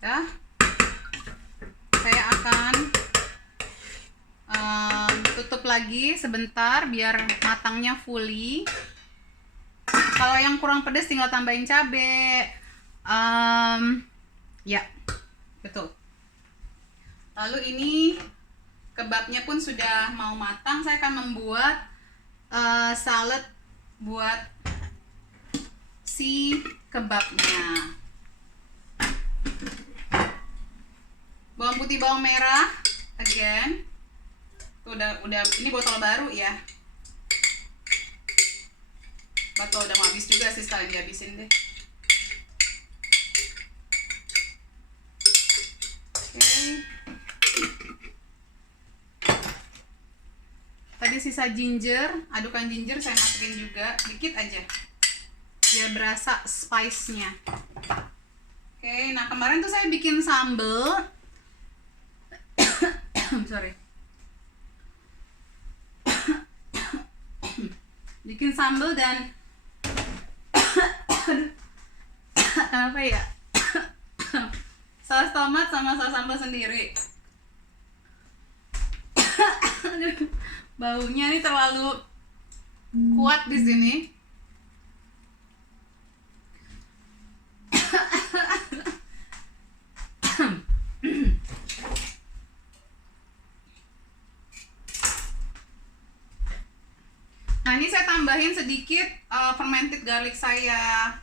Ya, saya akan tutup lagi sebentar biar matangnya fully. Kalau yang kurang pedas tinggal tambahin cabai. Ya, betul. Lalu ini kebabnya pun sudah mau matang. Saya akan membuat salad buat si kebabnya. Bawang putih, bawang merah, again. Tuh, udah ini botol baru ya. Botol udah mau habis juga sih, sekalian dihabisin deh. Oke. Tadi sisa ginger, adukan ginger saya masukin juga, dikit aja. Biar berasa spice-nya. Oke, nah kemarin tuh saya bikin sambal. Sorry. Bikin sambal dan kenapa ya? Saus tomat sama saus sambal sendiri. Baunya ini terlalu kuat di sini. Nah, ini saya tambahin sedikit fermented garlic saya.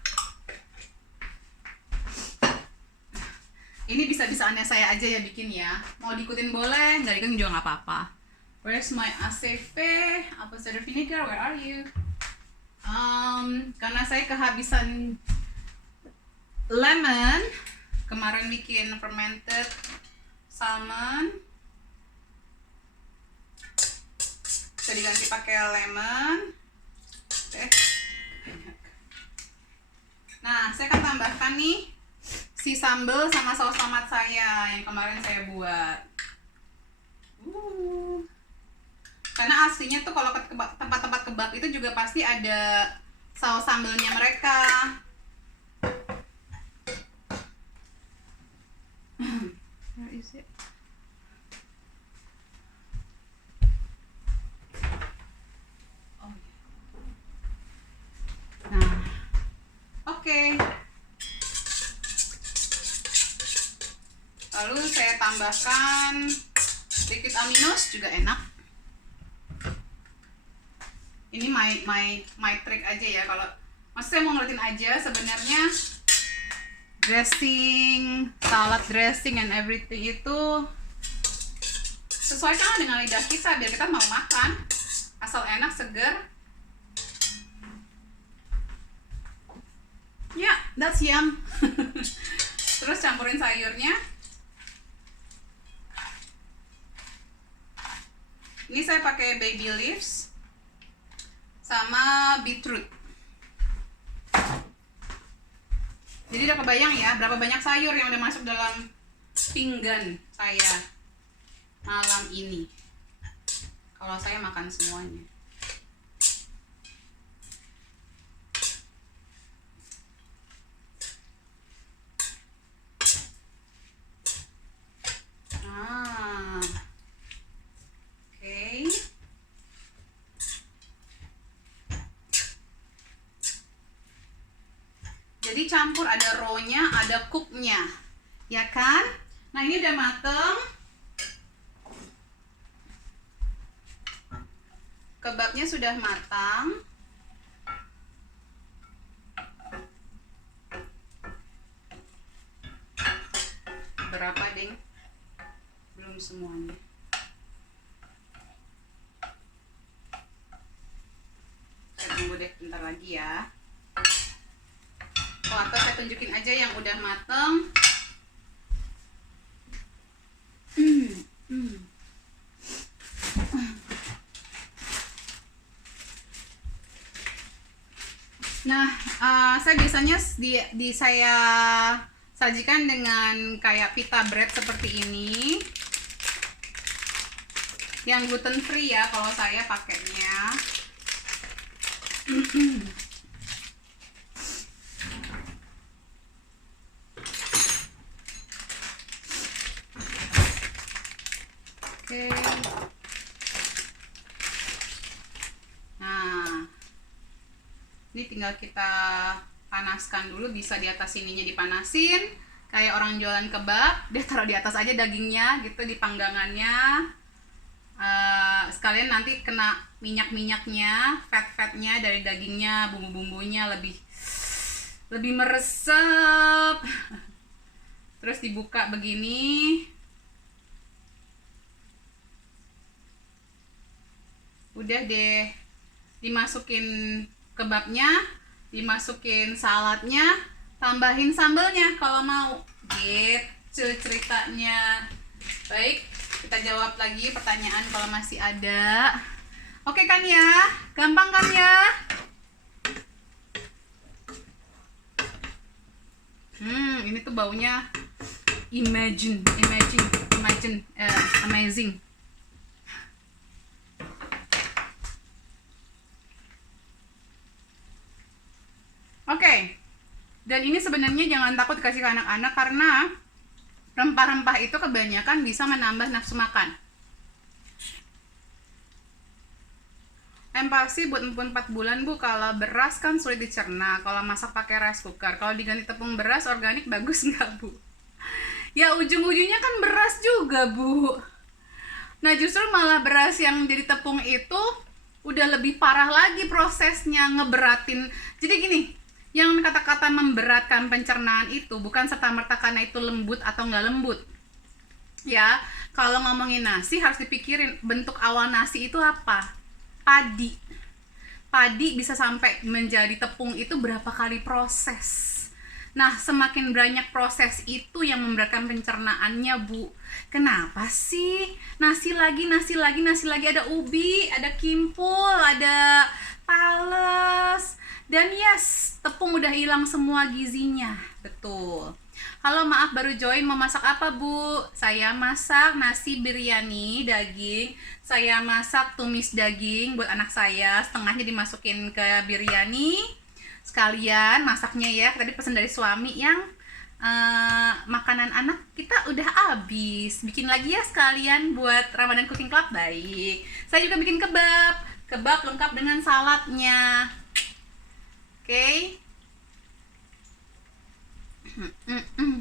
Ini bisa-bisaannya saya aja ya bikin ya. Mau diikutin boleh, nggak diikutin juga nggak apa-apa. Where's my ACV? Apple cider vinegar, where are you? Karena saya kehabisan lemon, kemarin bikin fermented salmon. Bisa diganti pakai lemon. Oke. Nah, saya akan tambahkan nih si sambal sama saus tomat saya yang kemarin saya buat. Karena aslinya tuh kalau ke tempat-tempat kebab itu juga pasti ada saus sambalnya mereka. Where is it? Oh. Nah, oke. Lalu saya tambahkan sedikit aminos juga enak. Ini my trick aja ya, kalau maksudnya mau ngeliatin aja sebenarnya dressing, salad dressing and everything itu sesuaikan dengan lidah kita biar kita mau makan, asal enak, seger. Ya, that's yum. Terus campurin sayurnya. Ini saya pakai baby leaves sama beetroot. Jadi udah kebayang ya berapa banyak sayur yang udah masuk dalam pinggan saya malam ini. Kalau saya makan semuanya. Jadi campur, ada raw-nya, ada cook-nya, ya kan? Nah, ini udah mateng. Kebabnya sudah matang. Berapa, Ding? Belum semuanya. Saya tunggu deh bentar lagi ya. Oh, atau saya tunjukin aja yang udah mateng. Nah, saya biasanya saya sajikan dengan kayak pita bread seperti ini. Yang gluten free ya kalau saya pakainya. Oke. Nah, ini tinggal kita panaskan dulu, bisa di atas sininya dipanasin kayak orang jualan kebab, dia taruh di atas aja dagingnya gitu di panggangannya. Sekalian nanti kena minyak-minyaknya, fat-fatnya dari dagingnya, bumbu-bumbunya lebih meresap. Terus dibuka begini, udah deh, dimasukin kebabnya, dimasukin saladnya, tambahin sambelnya kalau mau, gitu ceritanya. Baik, kita jawab lagi pertanyaan kalau masih ada. Oke kan ya, gampang kan ya? Ini tuh baunya amazing. Oke. Dan ini sebenarnya jangan takut kasih ke anak-anak karena rempah-rempah itu kebanyakan bisa menambah nafsu makan. Empasi buat empun 4 bulan, Bu. Kalau beras kan sulit dicerna. Kalau masak pakai rice cooker. Kalau diganti tepung beras organik bagus nggak, Bu? Ya ujung-ujungnya kan beras juga, Bu. Nah justru malah beras yang jadi tepung itu udah lebih parah lagi prosesnya, ngeberatin. Jadi gini, yang kata-kata memberatkan pencernaan itu bukan serta-merta karena itu lembut atau nggak lembut. Ya, kalau ngomongin nasi harus dipikirin bentuk awal nasi itu apa. Padi bisa sampai menjadi tepung itu berapa kali proses. Nah, semakin banyak proses itu yang memberatkan pencernaannya, Bu. Kenapa sih? Nasi lagi, ada ubi, ada kimpul, ada tales. Dan yes, tepung udah hilang semua gizinya. Betul. Halo, maaf baru join, mau masak apa, Bu? Saya masak nasi biryani daging. Saya masak tumis daging buat anak saya, setengahnya dimasukin ke biryani. Sekalian masaknya ya, tadi pesan dari suami yang makanan anak kita udah habis. Bikin lagi ya sekalian buat Ramadan Cooking Club. Baik. Saya juga bikin kebab lengkap dengan saladnya. Oke.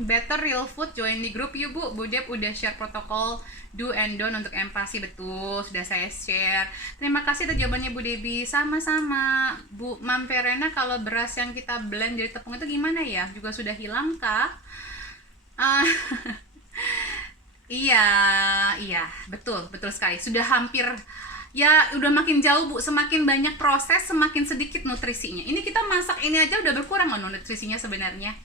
Better real food, join di grup yuk, Bu. Bu Dep udah share protokol do and don't untuk empasi. Betul, sudah saya share. Terima kasih atas jawabannya Bu Debi. Sama-sama. Bu Mam Verena, kalau beras yang kita blend jadi tepung itu gimana ya? Juga sudah hilang kah? Iya, betul sekali. Sudah hampir, ya udah makin jauh, Bu. Semakin banyak proses, semakin sedikit nutrisinya. Ini kita masak ini aja udah berkurang loh nutrisinya sebenarnya.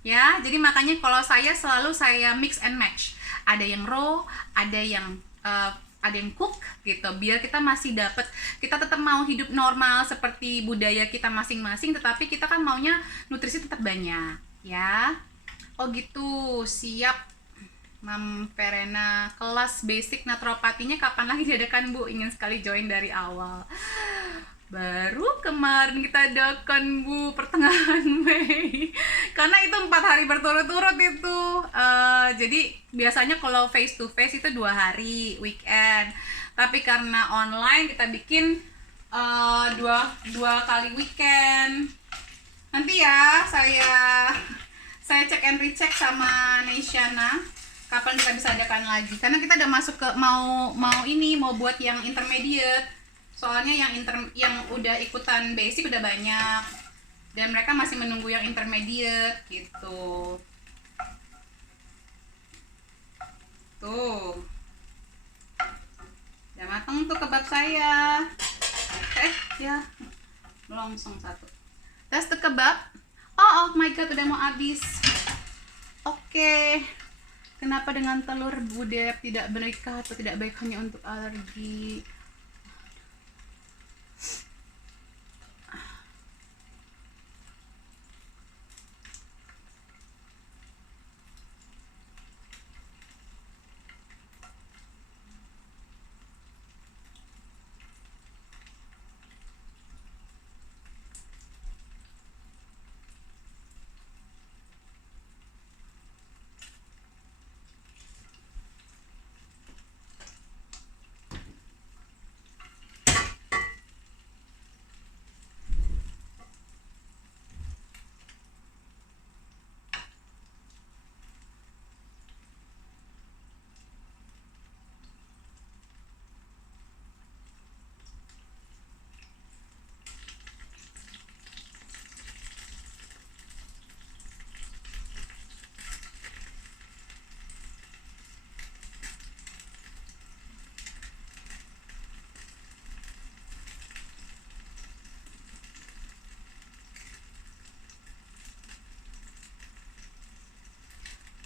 Ya, jadi makanya kalau saya selalu mix and match. Ada yang raw, ada yang cook gitu. Biar kita masih dapat, kita tetap mau hidup normal seperti budaya kita masing-masing, tetapi kita kan maunya nutrisi tetap banyak, ya. Oh gitu, siap. Mam Verena, kelas basic naturopatinya kapan lagi diadakan, Bu? Ingin sekali join dari awal. Baru kemarin kita adakan, Bu, pertengahan Mei. Karena itu 4 hari berturut-turut itu. Jadi biasanya kalau face to face itu 2 hari weekend. Tapi karena online kita bikin dua kali weekend. Nanti ya saya cek and recheck sama Nesiana kapan kita bisa adakan lagi. Karena kita udah masuk ke mau buat yang intermediate. Soalnya yang udah ikutan basic udah banyak dan mereka masih menunggu yang intermediate gitu. Tuh. Udah mateng tuh kebab saya. Ya. Melongsong satu. Tes tuh kebab. Oh my god, udah mau habis. Oke. Kenapa dengan telur Bu Dep tidak berkah atau tidak baik hanya untuk alergi?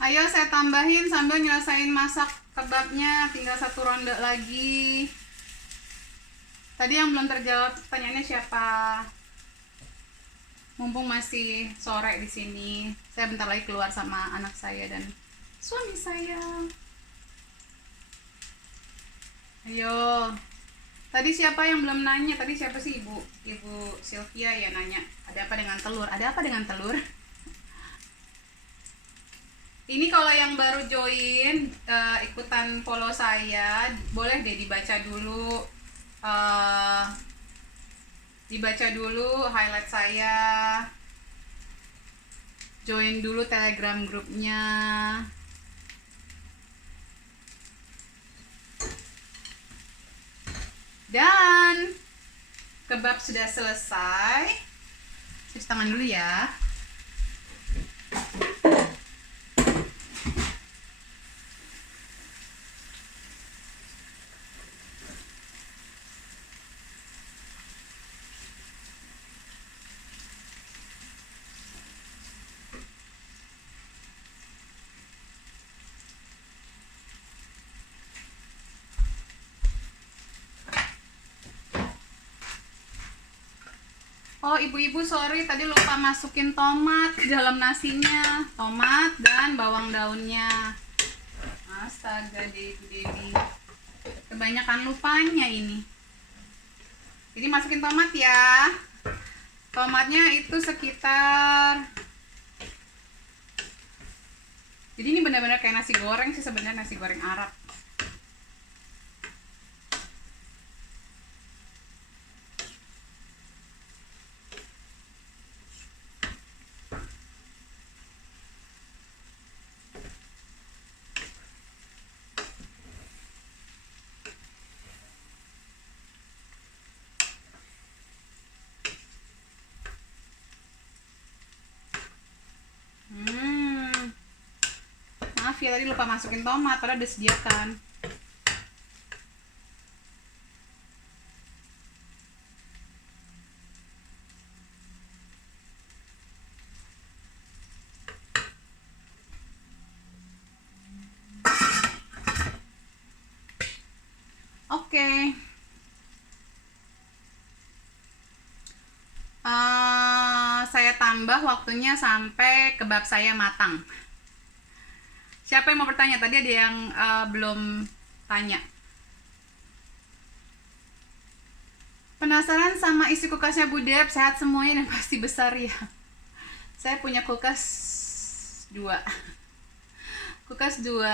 Ayo saya tambahin sambil nyelesain masak kebabnya, tinggal 1 ronde lagi. Tadi yang belum terjawab pertanyaannya siapa? Mumpung masih sore di sini, saya bentar lagi keluar sama anak saya dan suami saya. Ayo. Tadi siapa yang belum nanya? Tadi siapa sih Ibu Sylvia ya nanya. Ada apa dengan telur? Ada apa dengan telur? Ini kalau yang baru join ikutan follow saya, boleh deh dibaca dulu. Dibaca dulu highlight saya. Join dulu Telegram grupnya. Dan kebab sudah selesai. Cuci tangan dulu ya. Oh ibu-ibu sorry tadi lupa masukin tomat ke dalam nasinya. Tomat dan bawang daunnya. Astaga Debbie. Kebanyakan lupanya ini. Jadi masukin tomat ya. Tomatnya itu sekitar. Jadi ini benar-benar kayak nasi goreng sih sebenarnya, nasi goreng Arab. Maaf ya tadi lupa masukin tomat, padahal udah disediakan. Oke. Saya tambah waktunya sampai kebab saya matang. Siapa yang mau bertanya? Tadi ada yang belum tanya. Penasaran sama isi kulkasnya Bu Deb? Sehat semuanya dan pasti besar ya. Saya punya kulkas 2. Kulkas 2,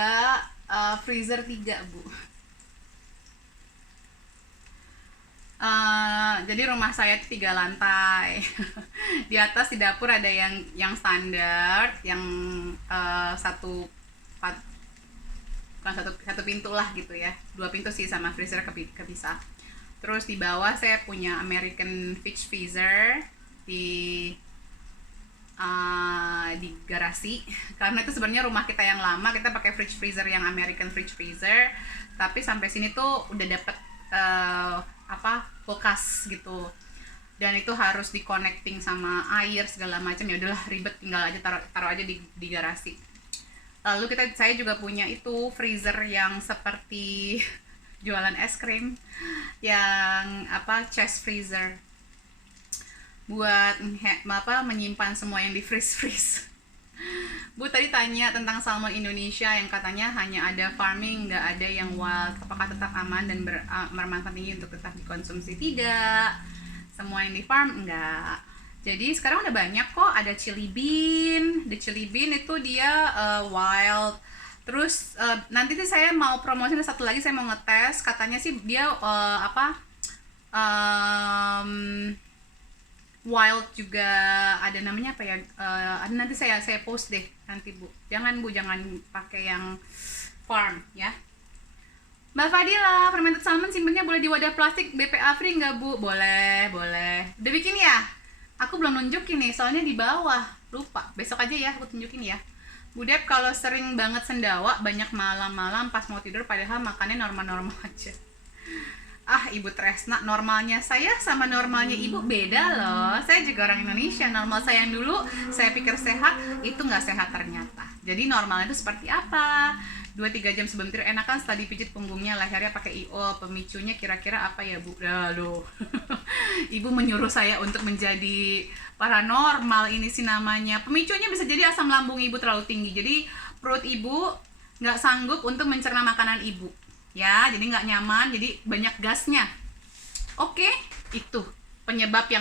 freezer 3 Bu. Jadi rumah saya itu 3 lantai. Di atas di dapur ada yang standar, yang bukan satu pintu lah gitu ya, 2 pintu sih sama freezer kepisah. Terus di bawah saya punya American fridge freezer di garasi karena itu sebenarnya rumah kita yang lama kita pakai fridge freezer yang American fridge freezer, tapi sampai sini tuh udah dapet kulkas gitu dan itu harus di connecting sama air segala macam, ya udahlah ribet, tinggal aja taruh aja di garasi. Lalu saya juga punya itu freezer yang seperti jualan es krim yang chest freezer buat menyimpan semua yang di freeze. Bu tadi tanya tentang salmon Indonesia yang katanya hanya ada farming, nggak ada yang wild. Apakah tetap aman dan bermanfaat tinggi untuk tetap dikonsumsi? Tidak. Semua yang di farm enggak. Jadi sekarang udah banyak kok, ada chili bean. The chili bean itu dia wild. Terus nanti sih saya mau promosi ada satu lagi, saya mau ngetes. Katanya sih dia wild juga ada, namanya apa ya, nanti saya post deh nanti Bu. Jangan pakai yang farm ya. Mbak Fadila, fermented salmon simpennya boleh di wadah plastik BPA free nggak Bu? Boleh. Udah bikin ya? Aku belum nunjukin nih, soalnya di bawah lupa. Besok aja ya aku tunjukin ya. Bu Dep, kalau sering banget sendawa, banyak malam-malam pas mau tidur padahal makannya normal-normal aja. Ibu Tresna, normalnya saya sama normalnya ibu beda loh. Saya juga orang Indonesia. Normal saya yang dulu saya pikir sehat, itu nggak sehat ternyata. Jadi normalnya itu seperti apa? 2-3 jam sebelum tidur enakan setelah dipijit punggungnya, lehernya pakai IO. Pemicunya kira-kira apa ya Bu? Aduh. Ibu menyuruh saya untuk menjadi paranormal ini sih namanya. Pemicunya bisa jadi asam lambung ibu terlalu tinggi. Jadi perut ibu nggak sanggup untuk mencerna makanan ibu. Ya, jadi nggak nyaman, jadi banyak gasnya. Oke, itu penyebab yang